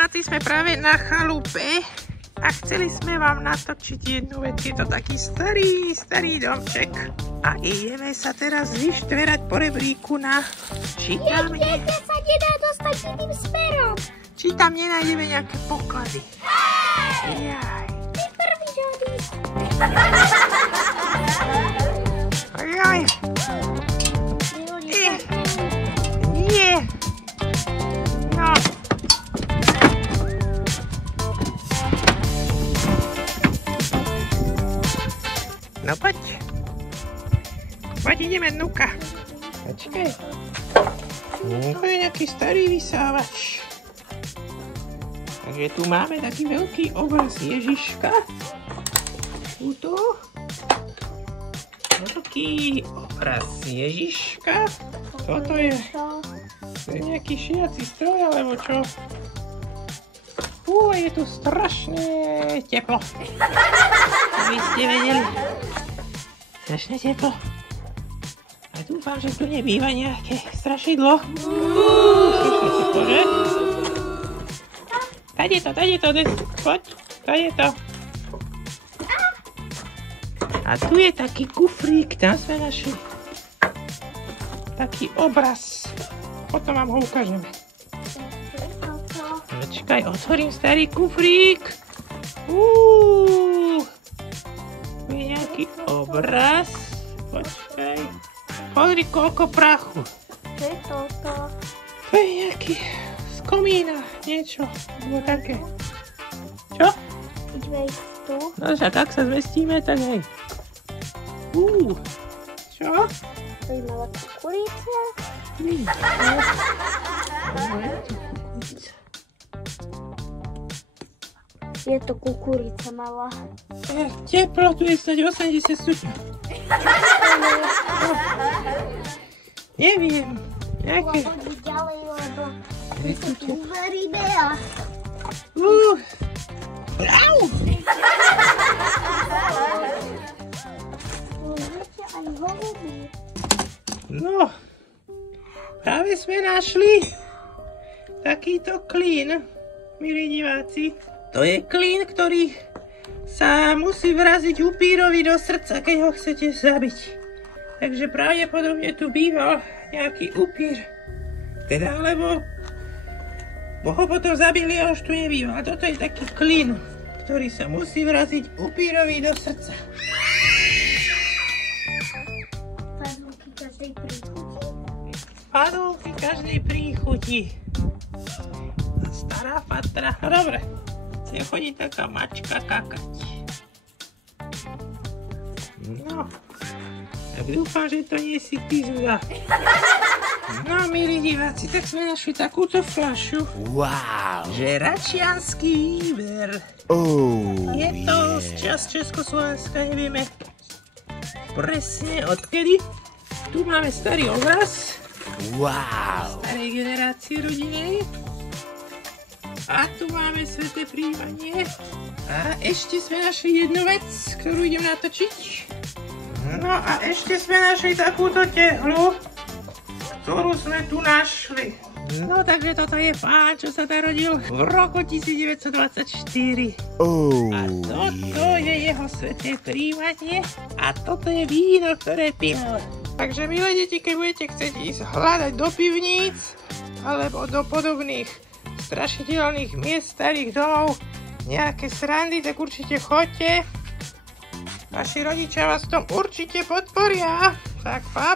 diváci, sme práve na chalupe a chceli sme vám natočiť jednu vec. Je to taký starý domček a ideme sa teraz vyštverať po rebríku na... Či tam sa nedá dostať iným smerom. Či tam nenájdeme nejaké poklady. Jaj. Ty prvý žádný. Jaj. Nie. No. No poď. Poď ideme, Nuka. Počkaj. To je nejaký starý vysávač. Takže tu máme taký veľký obraz Ježiška. Tuto. Veľký obraz Ježiška. Toto je... To je nejaký šiaci stroj, alebo čo? Je tu strašne teplo. Aby ste vedeli. Strašne teplo. A dúfam, že tu nebýva nejaké strašidlo. Strašne teplo, že? Tady to, poď, tady to. A tu je taký kufrík, tam sme našli taký obraz. Potom vám ho ukážeme. Počkaj, otvorím starý kufrík. Tu je nejaký obraz. Počkaj. Pozri, koľko prachu. Čo je toto? To je nejaký z komína, niečo. Alebo také. Čo? Vejsť tu. No však, ak sa zmestíme, tak hej. Čo? To je malá kukurica. Je to kukurica malá. Teplo, tu je snáď 80 stupňov. Neviem. Nejaké... Poď ďalej, lebo my sa tu uveríme a... Ani holuby. No, práve sme našli takýto klín, milí diváci. To je klín, ktorý sa musí vraziť upírovi do srdca, keď ho chcete zabiť. Takže pravdepodobne tu býval nejaký upír. Teda, lebo ho potom zabili a už tu nebýva. A toto je taký klín, ktorý sa musí vraziť upírovi do srdca. Padulky každej príchuti. Stará fatra. No dobre. Chce chodiť taká mačka kakať. No. Tak dúfam, že to nie si ty, Zuda. No, milí diváci, tak sme našli takúto fľašu. Wow. Žeračiansky výber. Je to z čas Československa, nevieme presne odkedy. Tu máme starý obraz. Wow. Starej generácie rodinej. A tu máme sväté prijímanie. A ešte sme našli jednu vec, ktorú idem natočiť. No a ešte sme našli takúto tehlu, ktorú sme tu našli. No takže toto je pán, čo sa narodil v roku 1924. A toto je jeho sväté prijímanie. A toto je víno, ktoré pil. Takže milé deti, keď budete chcieť ísť hľadať do pivníc alebo do podobných strašidelných miest, starých domov, nejaké srandy, tak určite choďte. Vaši rodičia vás v tom určite podporia. Tak pa.